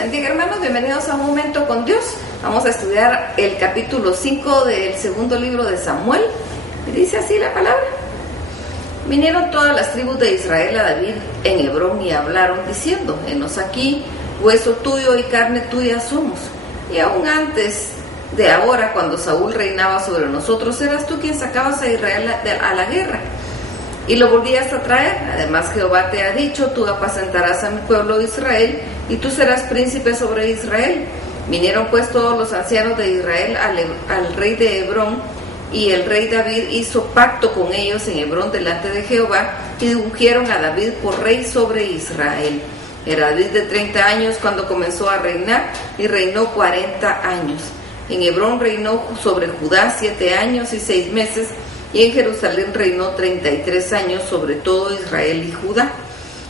bendiga, hermanos, bienvenidos a Un Momento con Dios. Vamos a estudiar el capítulo 5 del segundo libro de Samuel. Y dice así la palabra: vinieron todas las tribus de Israel a David en Hebrón y hablaron diciendo: henos aquí, hueso tuyo y carne tuya somos. Y aún antes de ahora, cuando Saúl reinaba sobre nosotros, eras tú quien sacabas a Israel a la guerra y lo volvías a traer. Además, Jehová te ha dicho: tú apacentarás a mi pueblo Israel y tú serás príncipe sobre Israel. Vinieron pues todos los ancianos de Israel al rey de Hebrón, y el rey David hizo pacto con ellos en Hebrón delante de Jehová, y ungieron a David por rey sobre Israel. Era David de 30 años cuando comenzó a reinar, y reinó 40 años. En Hebrón reinó sobre Judá 7 años y 6 meses, y en Jerusalén reinó 33 años sobre todo Israel y Judá.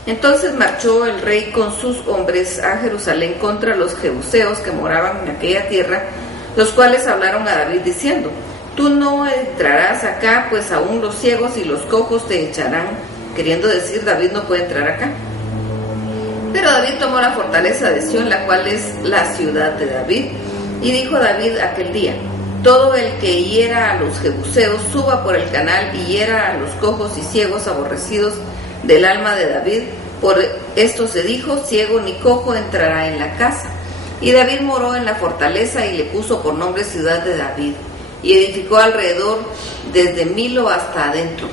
Entonces marchó el rey con sus hombres a Jerusalén contra los jebuseos que moraban en aquella tierra, los cuales hablaron a David diciendo: tú no entrarás acá, pues aún los ciegos y los cojos te echarán. Queriendo decir, David no puede entrar acá. Pero David tomó la fortaleza de Sión, la cual es la ciudad de David. Y dijo David aquel día: todo el que hiera a los jebuseos suba por el canal y hiera a los cojos y ciegos aborrecidos del alma de David. Por esto se dijo: ciego ni cojo entrará en la casa. Y David moró en la fortaleza y le puso por nombre ciudad de David, y edificó alrededor desde Milo hasta adentro.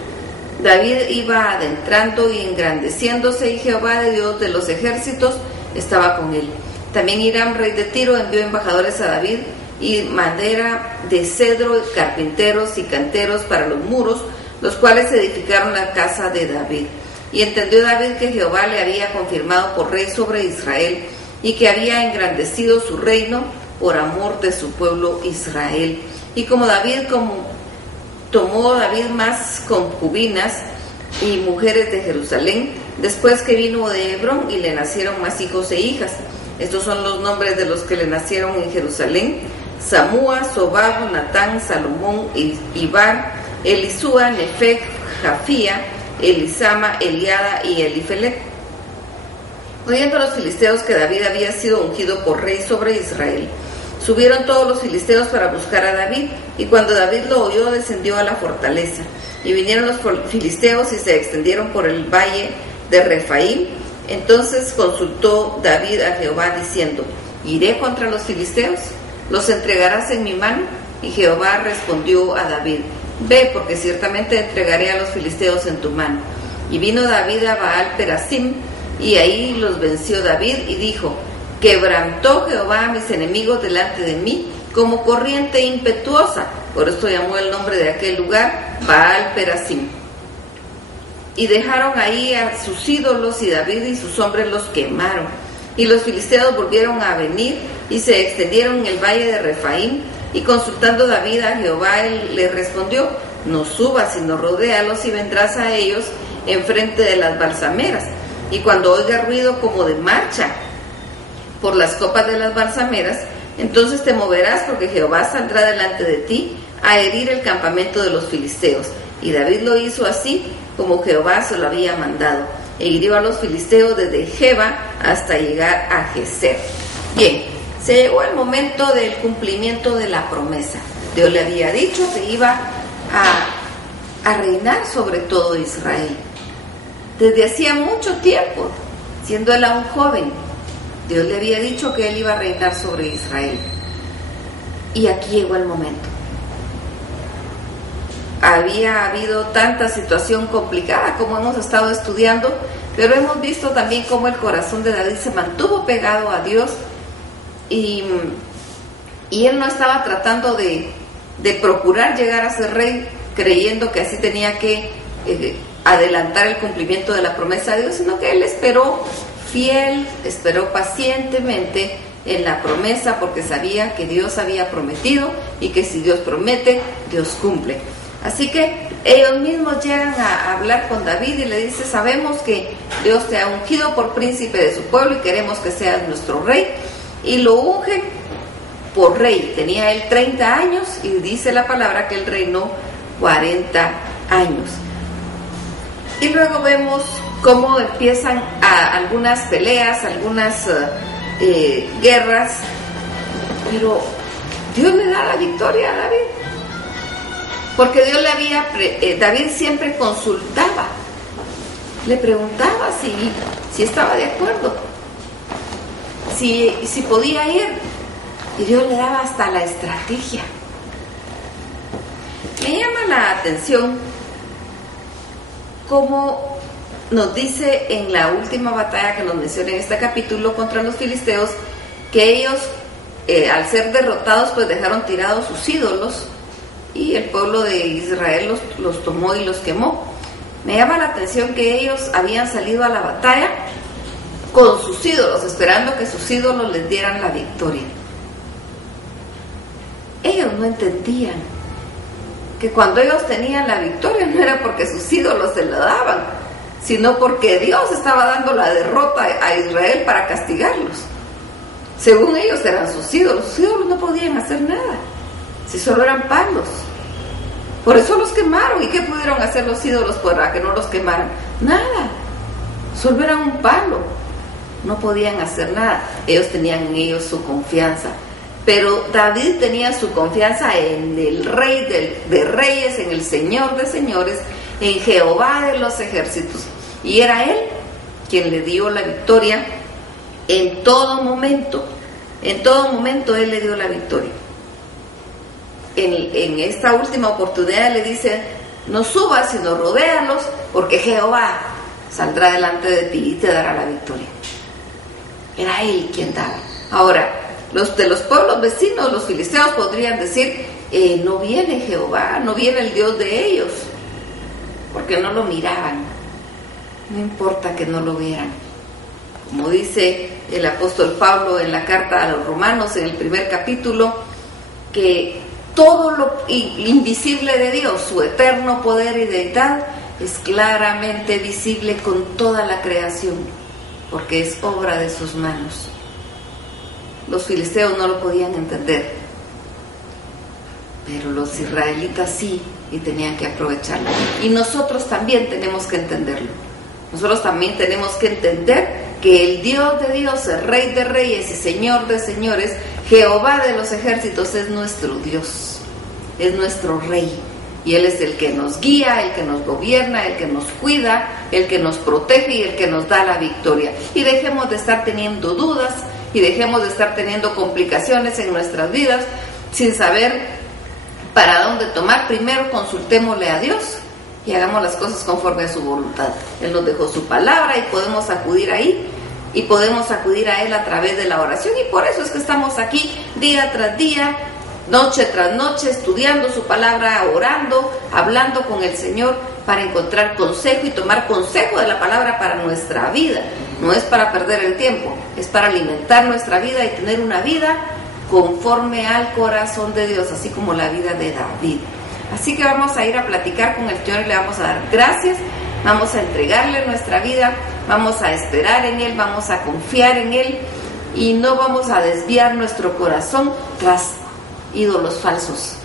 David iba adentrando y engrandeciéndose, y Jehová, de Dios de los ejércitos, estaba con él. También Hiram, rey de Tiro, envió embajadores a David, y madera de cedro, carpinteros y canteros para los muros, los cuales edificaron la casa de David. Y entendió David que Jehová le había confirmado por rey sobre Israel, y que había engrandecido su reino por amor de su pueblo Israel. Y tomó David más concubinas y mujeres de Jerusalén, después que vino de Hebrón, y le nacieron más hijos e hijas. Estos son los nombres de los que le nacieron en Jerusalén: Samúa, Sobab, Natán, Salomón, Ibar, Elisúa, Nefeg, Jafía, Elisama, Eliada y Elifelet. Oyendo los filisteos que David había sido ungido por rey sobre Israel, subieron todos los filisteos para buscar a David, y cuando David lo oyó, descendió a la fortaleza. Y vinieron los filisteos y se extendieron por el valle de Refaim. Entonces consultó David a Jehová diciendo: ¿iré contra los filisteos? ¿Los entregarás en mi mano? Y Jehová respondió a David: ve, porque ciertamente entregaré a los filisteos en tu mano. Y vino David a Baal Perasim, y ahí los venció David, y dijo: quebrantó Jehová a mis enemigos delante de mí como corriente impetuosa. Por esto llamó el nombre de aquel lugar Baal Perasim. Y dejaron ahí a sus ídolos, y David y sus hombres los quemaron. Y los filisteos volvieron a venir y se extendieron en el valle de Refaim. Y consultando David a Jehová, él le respondió: no subas, sino rodéalos, y vendrás a ellos enfrente de las balsameras. Y cuando oiga ruido como de marcha por las copas de las balsameras, entonces te moverás, porque Jehová saldrá delante de ti a herir el campamento de los filisteos. Y David lo hizo así como Jehová se lo había mandado, e hirió a los filisteos desde Geba hasta llegar a Geser. Bien, se llegó el momento del cumplimiento de la promesa. Dios le había dicho que iba a reinar sobre todo Israel. Desde hacía mucho tiempo, siendo él aún joven, Dios le había dicho que él iba a reinar sobre Israel. Y aquí llegó el momento. Había habido tanta situación complicada como hemos estado estudiando, pero hemos visto también cómo el corazón de David se mantuvo pegado a Dios, y él no estaba tratando de procurar llegar a ser rey creyendo que así tenía que adelantar el cumplimiento de la promesa de Dios, sino que él esperó fiel, esperó pacientemente en la promesa, porque sabía que Dios había prometido, y que si Dios promete, Dios cumple. Así que ellos mismos llegan a hablar con David y le dicen: sabemos que Dios te ha ungido por príncipe de su pueblo y queremos que seas nuestro rey. Y lo ungen por rey. Tenía él 30 años, y dice la palabra que él reinó 40 años. Y luego vemos cómo empiezan algunas peleas, algunas guerras, pero Dios le da la victoria a David, porque Dios le había, David siempre consultaba, le preguntaba si estaba de acuerdo, si podía ir, y Dios le daba hasta la estrategia. Me llama la atención cómo nos dice en la última batalla que nos menciona en este capítulo contra los filisteos, que ellos al ser derrotados pues dejaron tirados sus ídolos y el pueblo de Israel los tomó y los quemó. Me llama la atención que ellos habían salido a la batalla con sus ídolos, esperando que sus ídolos les dieran la victoria. Ellos no entendían que cuando ellos tenían la victoria no era porque sus ídolos se la daban, sino porque Dios estaba dando la derrota a Israel para castigarlos. Según ellos eran sus ídolos no podían hacer nada, si solo eran palos. Por eso los quemaron. ¿Y qué pudieron hacer los ídolos para que no los quemaran? Nada, solo eran un palo, no podían hacer nada. Ellos tenían en ellos su confianza. Pero David tenía su confianza en el Rey de Reyes, en el Señor de Señores, en Jehová de los ejércitos. Y era Él quien le dio la victoria en todo momento. En todo momento Él le dio la victoria. En esta última oportunidad le dice: no subas, sino rodéalos, porque Jehová saldrá delante de ti y te dará la victoria. Era Él quien daba. Ahora, los de los pueblos vecinos, los filisteos, podrían decir: no viene Jehová, no viene el Dios de ellos, porque no lo miraban. No importa que no lo vieran. Como dice el apóstol Pablo en la carta a los Romanos, en el primer capítulo, que todo lo invisible de Dios, su eterno poder y deidad, es claramente visible con toda la creación, porque es obra de sus manos. Los filisteos no lo podían entender, pero los israelitas sí, y tenían que aprovecharlo. Y nosotros también tenemos que entenderlo. Nosotros también tenemos que entender que el Dios de Dios, el Rey de Reyes y Señor de Señores, Jehová de los ejércitos, es nuestro Dios, es nuestro Rey. Y Él es el que nos guía, el que nos gobierna, el que nos cuida, el que nos protege y el que nos da la victoria. Y dejemos de estar teniendo dudas y dejemos de estar teniendo complicaciones en nuestras vidas sin saber para dónde tomar. Primero consultémosle a Dios y hagamos las cosas conforme a su voluntad. Él nos dejó su palabra y podemos acudir ahí, y podemos acudir a Él a través de la oración. Y por eso es que estamos aquí día tras día, noche tras noche, estudiando su palabra, orando, hablando con el Señor para encontrar consejo y tomar consejo de la palabra para nuestra vida. No es para perder el tiempo, es para alimentar nuestra vida y tener una vida conforme al corazón de Dios, así como la vida de David. Así que vamos a ir a platicar con el Señor y le vamos a dar gracias, vamos a entregarle nuestra vida, vamos a esperar en Él, vamos a confiar en Él y no vamos a desviar nuestro corazón tras ídolos falsos,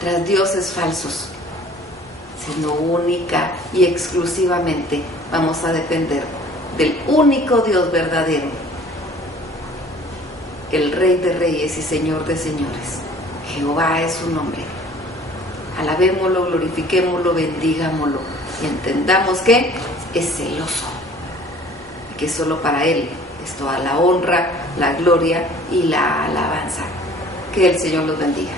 tras dioses falsos, sino única y exclusivamente vamos a depender del único Dios verdadero, el Rey de Reyes y Señor de Señores. Jehová es su nombre. Alabémoslo, glorifiquémoslo, bendigámoslo y entendamos que es celoso, que solo para Él es toda la honra, la gloria y la alabanza. Que el Señor los bendiga.